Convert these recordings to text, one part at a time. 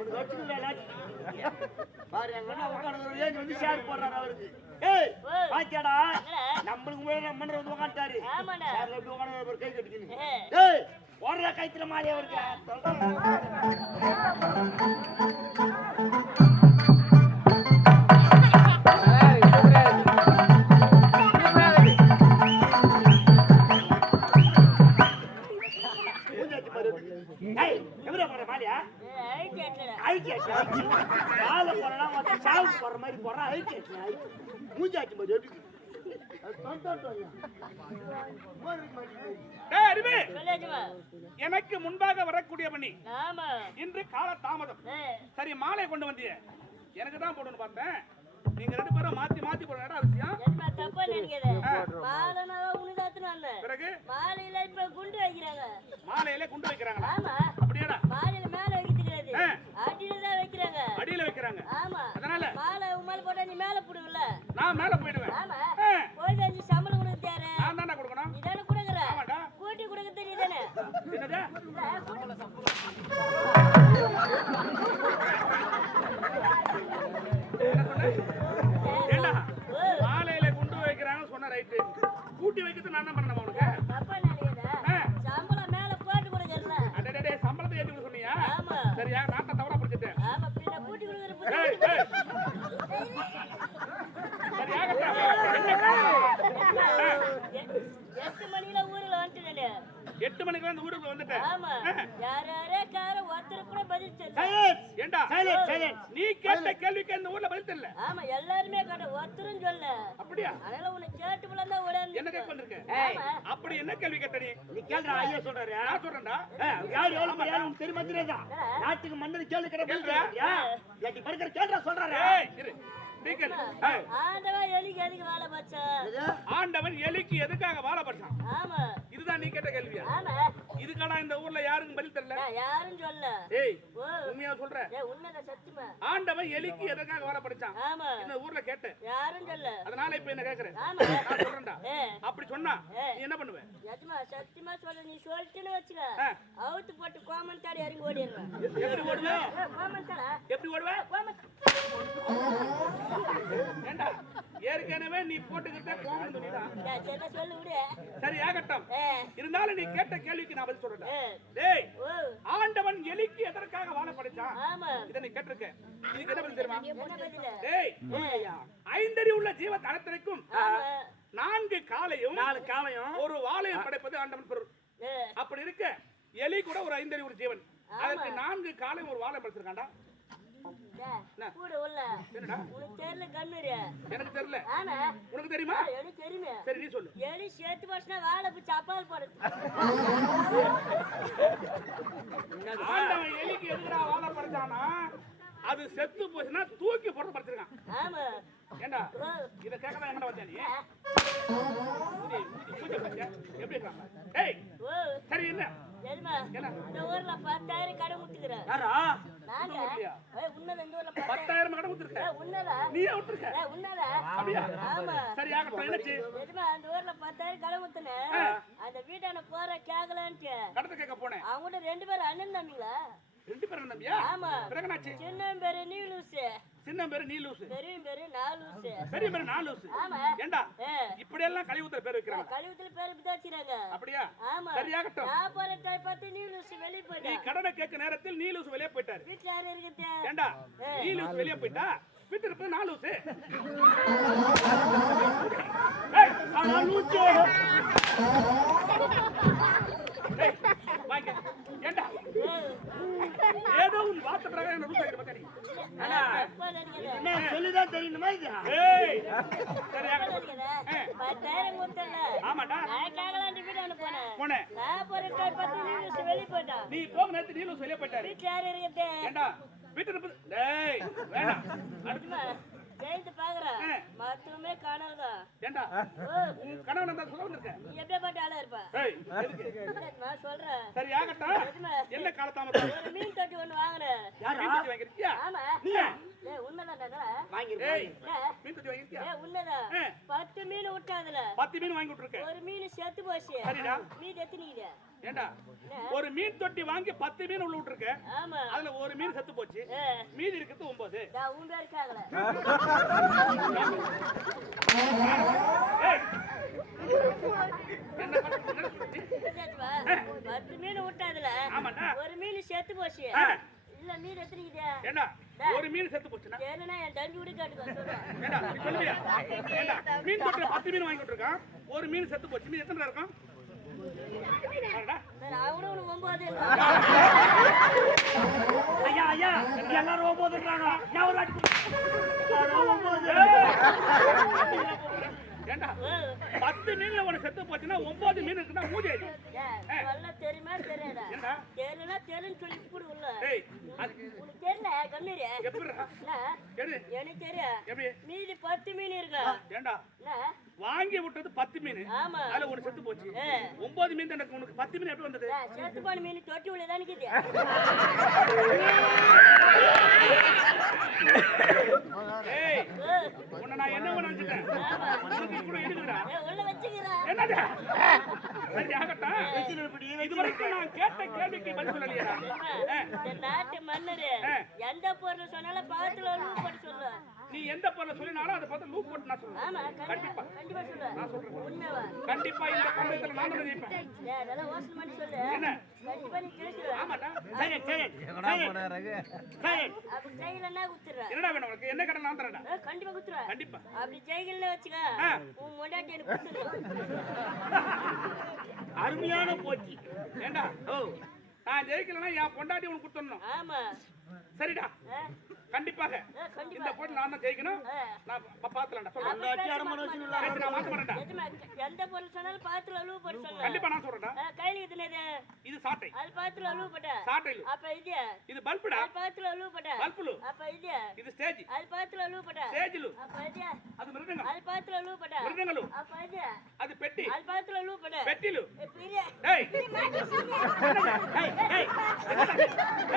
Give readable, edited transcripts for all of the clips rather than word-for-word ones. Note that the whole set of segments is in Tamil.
அவனுக்கு வச்சுக்கல பாரு எங்க அண்ணா உட்காந்து ஏஞ்சி வந்து ஷேர் போடுறாரு அவருக்கு. ஏய் பாத்தியாடா நம்மளுக்கு முன்னாடி நம்ம மன்னர் வந்து உட்காந்துட்டாரு. ஷேர்ல எப்படி உட்காந்து ஒரு கை கட்டிக்கின்னு ஏய் ஓடுற கைத்துல மாறி அவருக்கு எனக்கு முன்பாக வரக்கூடிய பண்ணி இன்று கால தாமதம். சரி மாலை கொண்டு வந்திய எனக்கு தான் போடணும் பார்த்தேன். நீங்க ரெண்டு பேரும் மாத்தி மாத்தி போடுற அவசியம் தப்பா நினைக்கிறேன். பிறகு மாலையில இப்ப குண்டு வைக்கிறாங்க. மாலையில குண்டு வைக்கிறாங்க. ஆமா அப்படியாடா? மாலையில மேல வைக்கிறது அடியில தான் வைக்கிறாங்க. அடியில வைக்கிறாங்க. ஆமா அதனால மாலை உமால போட்டா நீ மேல போடுவல. நான் மேல போய்டுவேன். ஆமா போய் அஞ்சு சம்பளம் கொடுத்து யாரு? நான் தான கொடுக்கணும். நீ தான கொடுக்கற. ஆமாடா. கூட்டி கொடுக்க தெரியுதானே? என்னடா? ஏண்டா மாலையில குண்டு வைக்கிறாங்க சொன்ன ரைட். கூட்டி வைக்கிறது நான் என்ன பண்ணணும் உனக்கு? தப்பா நினைக்கிறேன். சம்பளம் மேல போட்டு கொடுக்கறல. அடடே சம்பளத்தை ஏத்தி கொடுக்க சொன்னியா? ஆமா. சரியா நாட்ட தவறா படிச்சிட்டேன். ஆமா பின்ன கூட்டி கொடுக்கற ஏய் ஏய் சரியாகட்டா. 8 மணில ஊர்ல வந்துட்டேனே. 8 மணிக்கு வந்து ஊருக்கு வந்துட்டேன். ஆமா யாரே கார ஒருத்தர் கூட பதில் தெரியல. ஏண்டா நீ கேட்ட கேள்விக்கு இந்த ஊர்ல பதில் தெரியல. ஆமா எல்லாரும் கேட்ட ஒருத்தரும் சொல்ல. அப்படியா? அதனால உன்னை கேட்டு புலந்தா ஓடணும். என்ன கேட்க வந்திருக்க? அப்படி என்ன கேள்வி கேட்ட நீ கேள்றா ஐயா சொல்றாரு. நான் சொல்றேன்டா. யார் எவ்வளவு யாரும் தெரியுமா தெரியாதா? நாட்டுக்கு மன்னர் கேள்வி கேட்டா ஏட்டி பர்க்கர் கேள்றா சொல்றாரு. ஏய் இரு நீக்கல். ஆண்டவன் எலிக்கு எதுக்கு வாழ பச்சா? ஆண்டவன் எலிக்கு எதுக்காக வாழ பச்சான்? ஆமா இதுதான் நீ கேட்ட கேள்வியா? ஆமா இதுக்கான இந்த ஊர்ல யாருக்கும் பதில் தெரியல. யாரும் சொல்ல. ஏய் உண்மையா சொல்ற? உண்மைதான் சத்தியமா. ஆண்டவன் எலிக்கு எதுக்காக வாழ படைச்சான்? ஆமா இந்த ஊர்ல கேட்ட யாரும் சொல்ல. அதனால இப்ப என்ன கேக்குறேன்? ஆமா நான் சொல்றேன்டா. அப்படி சொன்னா நீ என்ன பண்ணுவ? சத்தியமா சத்தியமா சொல்ல நீ சொல்லிட்டேன்னு வச்சுக்க. அவுத்து போட்டு கோமன் தாடி இறங்கி ஓடிடுறேன். எப்படி ஓடுவே? கோமன் தாடா. எப்படி ஓடுவே? கோமன். ஏண்டா ஏற்கனவே நீ போட்டுக்கிட்ட கோமன் துணிதான். சரி சொல்லு விடு. சரி ஆகட்டும். இருந்தாலும் நீ கேட்ட கேள்விக்கு நான் பதில் சொல்றேன். டேய் ஆண்டவன் எலிக்கு எதற்காக வாழ படைச்சான்? ஆமா இத நீ கேட்டிருக்க. இதுக்கு என்ன பதில் தெரியுமா? என்ன பதில்? டேய் ஐந்தறி உள்ள ஜீவ தனத்திற்கும் 4 காலையும் ஒரு வாழையும் படைப்பது ஆண்டவன் பொருள். அப்படி இருக்க எலி கூட ஒரு ஐந்தறி ஒரு ஜீவன். அதற்கு 4 காலையும் ஒரு வாழை படைச்சிருக்காண்டா. கூட உள்ள என்னடா உனக்கு தெரியல கண்ணுரு. எனக்கு தெரியல. ஆமா உனக்கு தெரியுமா? எனக்கு தெரியுமே. சரி நீ சொல்லு. எலி சேர்த்து போச்சுனா வாழை பிச்சு அப்பால் போடுது. ஆண்டவன் எலிக்கு எதுக்குடா வாழை படைச்சானா? அது செத்து போச்சுன்னா தூக்கி போட்டு படைச்சிருக்கான். ஆமா ஏண்டா இத கேட்கதான் எங்கடா வந்தே நீ? எப்படி இருக்காங்க? ஏய் சரி என்ன தெரியுமா? இந்த ஊர்ல 10,000 கடை முட்டுக்கிறேன். யாரா? நாங்க உன்னத இந்த ஊர்ல 10,000 கடை முட்டுருக்க. உன்னதா? நீ விட்டுருக்க. உன்னதா? அப்படியா? ஆமா. சரி ஆகட்டும் என்னாச்சு? தெரியுமா அந்த ஊர்ல 10,000 கடை முட்டுனே. அந்த வீட்டான போற கேக்கலான்ட்டு கடத்தை கேட்க போனேன். அவங்க 2 பேரும் அண்ணன் தம்பிங்களா? 2 பேரும் நம்பியா? ஆமா. பிறகுனாச்சு? சின்ன பேரு நீலூசு. சின்ன பேரு நீலூசு. பெரிய பேரு நாலூசு. பெரிய பேரு நாலூசு. ஆமா. ஏண்டா இப்படி எல்லாம் கழிவுத்துல பேர் வைக்கறாங்க. கழிவுத்துல பேர் இப்படி வச்சிராங்க. அப்படியா? ஆமா. சரியாகட்டும். நான் போற டைம் பார்த்து நீலூசு வெளிய போயிட்டா. நீ கடனை கேட்க நேரத்தில் நீலூசு வெளிய போயிட்டாரு. வீட்ல யார் இருக்குது? ஏண்டா நீலூசு வெளிய போயிட்டா வீட்ல இருப்பது நாலூசு. ஏய் நாலூசு. ஏய் வாங்க. ஏண்டா ஏதோ உன் வார்த்தை பிரகாரம் என்ன ரூட் ஆகிட்டு பாத்தீங்க. என்ன சொல்லுதான் தெரியணுமா இது? ஏய் சரியாக 10,000 கொடுத்தல. ஆமாடா. நான் கேக்கலான்ட்டு வீட்டான போனேன். நான் போற டைம் பார்த்து நீலூசு வெளிய போயிட்டா. நீ போக நேரத்துல நீலூசு வெளிய போயிட்டாரு. வீட்ல யார் இருக்குது? ஏண்டா வீட்ல இருப்பது டேய் வேணாம். அடுத்து ஜெயித்து பாக்குறேன். மத்தமே காணாதா? ஏண்டா உன் கணவன் அந்த சொல்ல வந்திருக்க. நீ எப்படியே பாட்டு ஆளா இருப்ப? ஏய் எதுக்கு? நான் சொல்றேன். சரி ஆகட்டும். என்ன காலதாமதம்? ஒரு மீன் தொட்டி ஒன்னு வாங்குறேன். யார் மீன் தொட்டி வாங்கிருக்கியா? ஆமா. நீ ஏய் மீன் தொட்டி வாங்கிட்டியா? உண்மைதான் 10 மீன் விட்டாதுல 10 மீன் வாங்கி விட்டுருக்க. ஒரு மீன் செத்து போச்சு. சரிடா. மீன் எத்தனைக்குது? ஏண்டா ஒரு மீன் தொட்டி வாங்கி 10 மீன் உள்ள விட்டுருக்க. ஆமா. அதுல ஒரு மீன் செத்து போச்சு. மீதி இருக்குது 9. நான் உன் பேர் இருக்காங்களே. ஏய் என்ன பண்ணு? 10 மீன் விட்டாதுல ஆமாடா. ஒரு மீன் செத்து போச்சு. இல்ல மீன் எத்தனைக்குது? ஏண்டா ஒரு மீன் செத்து போச்சுனா ஏன்னா என் தம்பி கூட கேட்டுக்கோ சொல்றேன். ஏண்டா நீ சொல்லுவியா? ஏண்டா மீன் தொட்டில 10 மீன் வாங்கி விட்டுருக்கான். ஒரு மீன் செத்து போச்சு. மீன் எத்தனை இருக்கும்? ஏண்டா அவனும் 9. ஐயா ஐயா எல்லாரும் 9ன்றாங்க. நான் ஒரு வாட்டி 9. ஏண்டா 10 மீன்ல ஒன்னு செத்து போச்சுனா 9 மீன் இருக்குன்னா மூடி ஆயிடும். நல்லா தெரியுமா தெரியாதா? ஏண்டா தெரியலனா தெரியும் சொல்லி கூட உள்ள. ஏய் உனக்கு தெரியல கண்ணீர். எப்படிடா? எடு. எனக்கு தெரியும். எப்படி? மீதி 10 மீன் இருக்கு. ஏண்டா வாங்கி விட்டது 10 மீன். ஆமா. அதுல ஒன்னு செத்து போச்சு. 9 மீன் தான் உனக்கு 10 மீன் எப்படி வந்தது? செத்து போன மீன் தொட்டி உள்ள தான் நிக்குது. ஏய் உன்னை நான் என்ன பண்ண நினைச்சிட்டேன்? உனக்கு கூட இருக்குடா. உள்ள வச்சுக்கிறா. என்னடா? சரி ஆகட்டும். இதுவரைக்கும் நான் கேட்ட கேள்விக்கு பதில் சொல்லலையா? இந்த நாட்டு மன்னர் எந்த பொருள் சொன்னாலும் பாத்துல லூப் போட்டு சொல்லு. நீ எந்த பொருளை சொல்லினாலும் அதை பார்த்து லூப் போட்டு நான் சொல்றேன். ஆமா கண்டிப்பா கண்டிப்பா சொல்லு. நான் சொல்றேன். உண்மைவா? கண்டிப்பா இந்த பந்தயத்துல நான் தான் ஜெயிப்பேன். நல்லா யோசனை பண்ணி சொல்லு. என்ன? கண்டிப்பா நீ ஜெயிச்சிருவ. ஆமாடா. அப்படி ஜெயிலன்னா குத்துற. என்னடா வேணும் உனக்கு? என்ன கடை நான் தரேன்டா. கண்டிப்பா குத்துற. கண்டிப்பா. அப்படி ஜெயிலன்னு வச்சுக்க. உன் மொண்டாட்டி எனக்கு குத்துறோம். அருமையான போட்டி. ஏண்டா நான் ஜெயிக்கலன்னா என் பொண்டாட்டி உனக்கு கொடுத்துடணும். ஆமா சரிடா. கண்டிப்பாக இந்த போட்டி நான் தான் ஜெயிக்கணும். நான் பாத்துறேன்டா. சொல்றேன். நான் மாத்த மாட்டேன்டா. எந்த பொருள் சொன்னாலும் பாத்துல லூப் போட்டு சொல்லு. கண்டிப்பா நான் சொல்றேன்டா. கையில இதுனது இது சாட்டை. அது பாத்துல லூப் போட்ட. சாட்டையில. அப்ப இது பல்புடா. அது பாத்துல லூப் போட்ட. பல்புலு. அப்ப இது ஸ்டேஜ். அது பாத்துல லூப் போட்ட. ஸ்டேஜ்லு. அப்ப அது மிருதங்கம். அது பாத்துல லூப் போட்ட. மிருதங்கலு. அப்ப அது பெட்டி. அது பாத்துல லூப் போட்ட. பெட்டிலு. பெரிய டேய்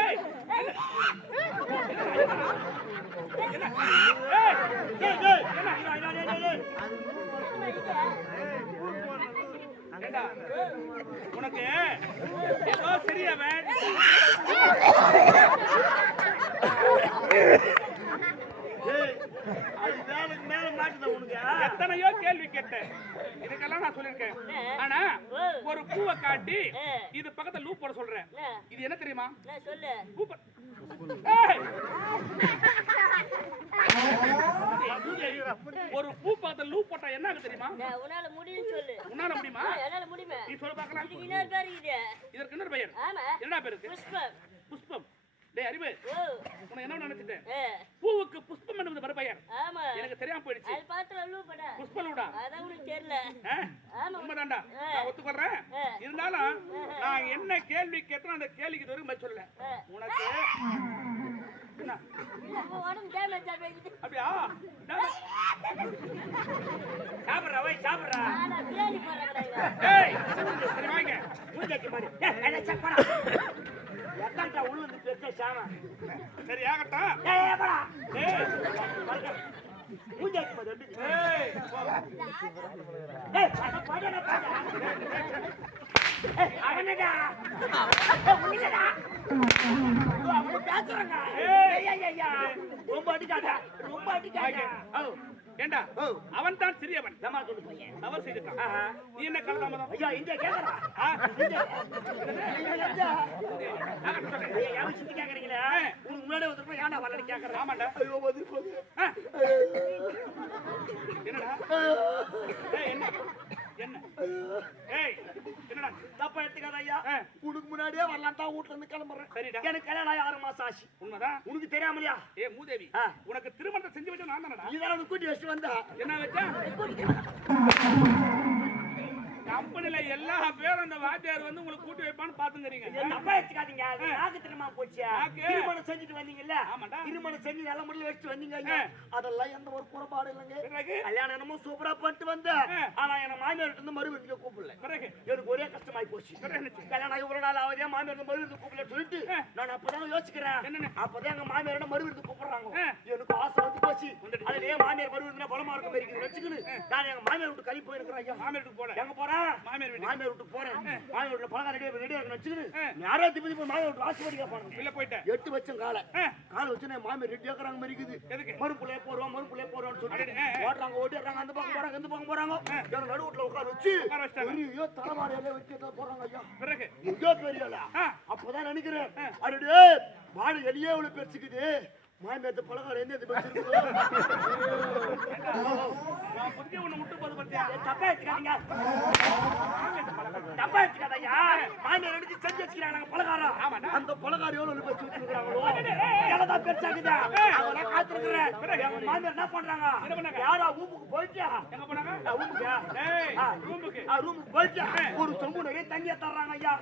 ஏய் உனக்கு ஏதோ தெரியவன் மேல மாட்டுத உனக்கு. எத்தனையோ கேள்வி கேட்டேன். இதுக்கெல்லாம் நான் சொல்லிருக்கேன். ஆனா ஒரு பூவை காட்டி இது பக்கத்துல லூப் போட சொல்றேன். இது என்ன தெரியுமா? சொல்லு. ஒரு பூ பக்கத்துல லூப் போட்டா என்ன ஆகும் தெரியுமா? உன்னால முடியும் சொல்லு. உன்னால முடியுமா? என்னால முடியுமா? நீ சொல்ல பார்க்கலாம். இதுக்கு இன்னொரு பேர் இருக்குது. இதற்கு இன்னொரு பெயர். ஆமா. என்ன பேர் இருக்கு? புஷ்பம். புஷ்பம். டேய் அறிவு. உன்னை என்ன நினைச்சிட்டேன்? பூவுக்கு புஷ்பம் என்பது மறுபெயர். ஆமா. எனக்கு தெரியாம போயிடுச்சு. அது பாத்துல லூப் போட. புஷ்பலூடா. அதான் உனக்கு தெரியல. ஆமா. உண்மைதான்டா. நான் ஒத்துக்கறேன். இருந்தாலும் நான் என்ன கேள்வி கேட்டேன் அந்த கேள்விக்கு இதுவரைக்கும் பதில் சொல்லல. உனக்கு என்ன? உடம்பு டேமேஜ் ஆயிடுச்சு. அப்படியா? சாப்பிடுறா வை சாப்பிடுறா. நான் பிரியாணி போறேன். ஏய் சரி வாங்க. மூஞ்சிக்கு மாடி. என்ன சாப்பிடா. எத்தனை உள்ள இருந்து பெற்ற சாமா. சரி ஆகட்டும். ஏய் போடா. ஏய் மூஞ்சிக்கு மாடி வந்து. ஏய் போடா போடா. அவனடா. உன்னிடா. அவன பேசுறங்க. ஏய் ஐயா. ரொம்ப அடிக்காத. ரொம்ப அடிக்காத. ஏண்டா அவன் தான் சிறியவன். நம்ம கொண்டு போய் தவறு செய்துட்டான். நீ என்ன கலந்தாமதம்? ஐயா இந்த கேக்குறா. ஐயா சித்தி கேக்குறீங்களா? உனக்கு முன்னாடி வந்துட்டு ஏன்டா வரலன்னு கேக்குறேன். ஆமாடா. ஐயோ வந்து போகுது. என்னடா? ஏய் என்ன? என்ன? ஏய் என்னடா? தப்பா எடுத்துக்காத ஐயா. உனக்கு முன்னாடியே வரலாம் தான் வீட்ல இருந்து கிளம்புறேன். சரிடா. எனக்கு கல்யாணம் ஆகி 6 மாசம் ஆச்சு. உண்மைதான். உனக்கு தெரியாமலையா? ஏ மூதேவி உனக்கு திருமணத்தை செஞ்சு வச்ச நான் தானடா. இதெல்லாம் கூட்டி வச்சு வந்தா என்ன வச்சா? கம்பெனில எல்லா பேரும் அந்த வாத்தியார் வந்து உங்களுக்கு கூட்டி வைப்பான்னு பாத்துங்கறீங்க. தப்பா வச்சுக்காதீங்க. நாக்கு திரும்ப போச்சு. திருமணம் செஞ்சுட்டு வந்தீங்கல்ல, ஆமாடா. திருமணம் செஞ்சு நல்ல முறையில் வச்சுட்டு வந்தீங்க ஐயா. அதெல்லாம் எந்த ஒரு குறைபாடு இல்லைங்க. கல்யாணம் என்னமோ சூப்பரா பண்ணிட்டு வந்தேன். ஆனா என் மாமியார் இருந்து மறுபடியும் கூப்பிடல. எனக்கு ஒரே கஷ்டமாயி போச்சு. கல்யாணம் ஆகி ஒரு நாள் ஆகுதே மாமியார் மறுபடியும் கூப்பிடல சொல்லிட்டு நான் அப்பதான் யோசிக்கிறேன். அப்பதான் எங்க மாமியார் மறுபடியும் கூப்பிடுறாங்க. எனக்கு ஆசை வந்து போச்சு. அதுலயே மாமியார் மறுபடியும் பலமா இருக்க மாதிரி வச்சுக்கணும். நான் எங்க மாமியார் விட்டு கழி போயிருக்கிறேன் ஐயா. மாமியார் வீட்டுக்கு போறேன். எங்க போறேன்? மாமியார் வீட்டுக்கு போறேன். மாமியார் வீட்டுல பலகாரம் ரெடியா இருக்கு வச்சுக்கணும். யாரோ திருப்பி போய் மாமியார் வீட்டு ஆசை படிக்க போறேன். இல்ல போயிட்டேன். 8 வச்சம் காலை வச்சு நான் மாமியார் ரெடியா இருக்கிறாங்க மாதிரி இருக்குது. மறுப்புள்ளே போறோம் சொல்லிட்டு ஓடுறாங்க ஓடிடுறாங்க. அந்த பக்கம் போறாங்க இந்த பக்கம் போறாங்க. எங்க நடு வீட்டுல உட்கார வச்சு பெரிய தலைமாரியில வச்சு போறாங்க ஐயா. எங்கோ பெரியல அப்பதான் நினைக்கிறேன் அடடே வாழை எலியே இவ்வளவு பெருசுக்குது. மாமியார் பலகாரம் என்ன பெருசுக்குது. புத்தி ஒண்ணு விட்டு போது பத்தியா தப்பா வச்சுக்காதீங்க. தப்பா வச்சுக்காதையா. மாமியார் எடுத்து செஞ்சு வச்சுக்கிறாங்க பலகாரம். அந்த பலகாரம் எவ்வளவு பெருசு வச்சுக்கிறாங்களோ எவ்வளவுதான் பெருசாக்குதா. அதெல்லாம் காத்திருக்கிறேன். மாமியார் என்ன பண்றாங்க? யாரா ரூமுக்கு போயிட்டியா? எங்க போனாங்க? ரூமுக்கு போயிட்டியா? ஒரு சொம்பு நிறைய தண்ணியா தர்றாங்க ஐயா.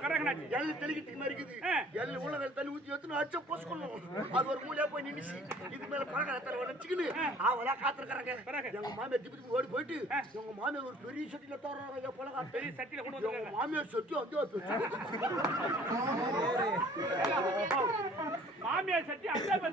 எள்ளு தெளிக்கிட்டு மாதிரி இருக்குது. எள்ளு உள்ள தண்ணி ஊற்றி வச்சு அடிச்ச போஸ்கணும். அது ஒரு மூலையா போய் நின்னுச்சு. இது மேல பலகாரத்தை வச்சுக்கின்னு அவளா காத்திருக்கிறாங்க. எங்க மாமியார் திப்பி ஓடி போயிட்டு எங்க மாமியார் ஒரு பெரிய சட்டியில தர்றாங்க ஐயா பலகாரம். பெரிய சட்டியில கொண்டு வந்து மாமியார் சட்டி வந்து மாமியார் சட்டி அந்த